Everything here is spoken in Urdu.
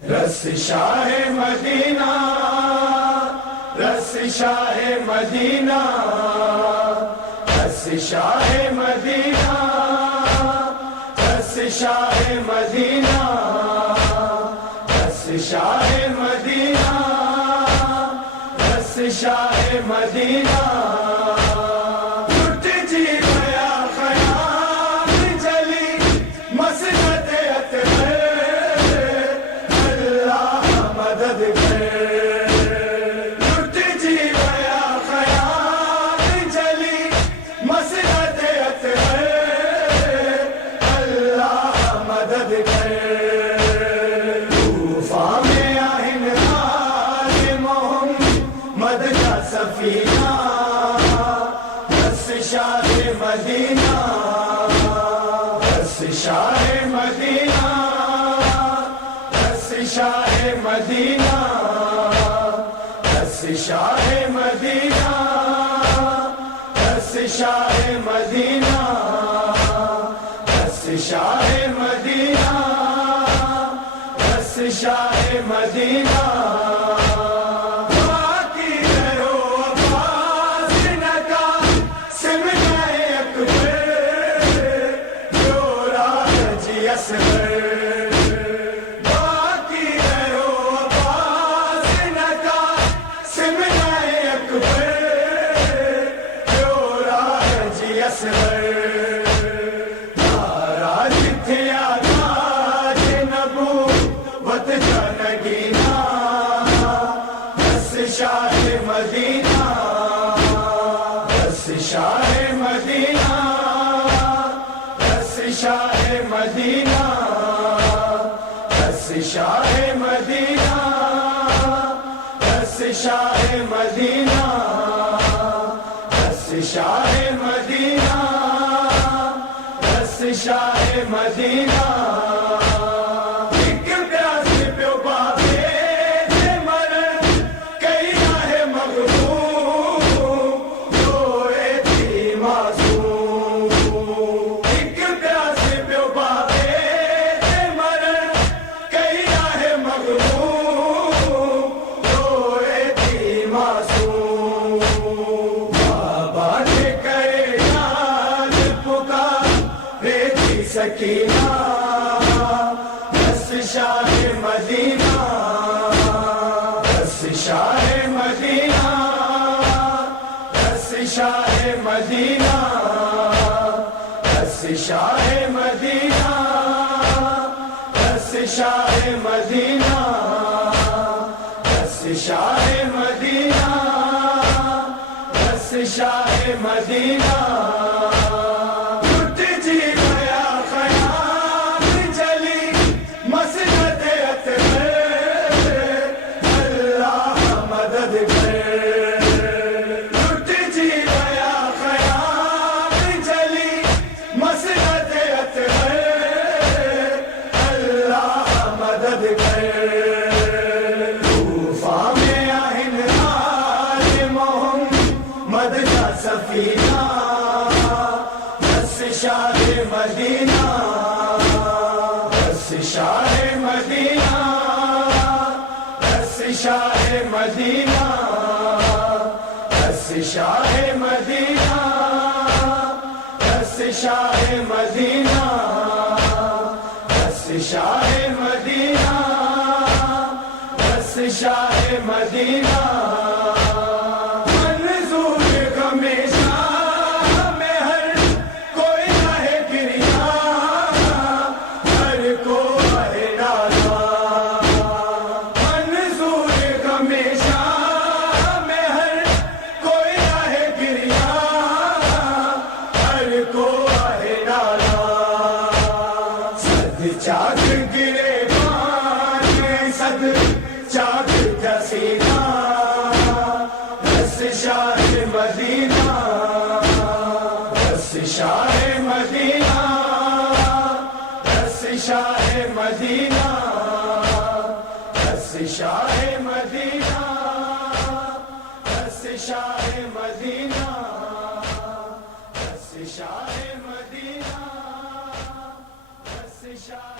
رس شاہ مدینہ، رس شاہ مدینہ، رس شاہ مدینہ، رس شاہ مدینہ، رس شاہ مدینہ، رس شاہ مدینہ، ٹوٹ جی گیا خیال جلی مسجد اطہر، اللہ مدد کر، ٹوٹ جی گیا خیال جلی مسجد اطہر، اللہ مدد کر، طوفان میں آہن آل محمد کا سفینہ، رس شاہ مدینہ، رس شاہ مدینہ، رس شاہ مدینہ، رس شاہ مدینہ، رس شاہ مدینہ، رس شاہ مدینہ، رس شاہ مدینہ، شاہ مدینہ، رس شاہ مدینہ، رس شاہ مدینہ، رس شاہ مدینہ، رس شاہ مدینہ، رس شاہ مدینہ، رس شاہ مدینہ، سکینہ، رس شاہ مدینہ، رس شاہ مدینہ، رس شاہ مدینہ، رس شاہ مدینہ، رس شاہ مدینہ، رس شاہ مدینہ، رس شاہ مدینہ، طوفان میں آہن آل محمد کا سفینہ، رس شاہ مدینہ، رس شاہ مدینہ، رس شاہ مدینہ، رس شاہ مدینہ، رس شاہ مدینہ، رس شاہ مدینہ، رس شاہ مدینہ، منظور ہمیشہ میں ہر کوئی رہے گریا، ہر کو رہے ڈالا، منظور ہمیشہ میں ہر کوئی رہے گریا، ہر کو رہے ڈالا، صد چاک گرے صد چاک کا سینہ، رس شاہ مدینہ، رس شاہ مدینہ، رس شاہ مدینہ، رس شاہ مدینہ، رس شاہ مدینہ، رس شاہ مدینہ، رس شاہ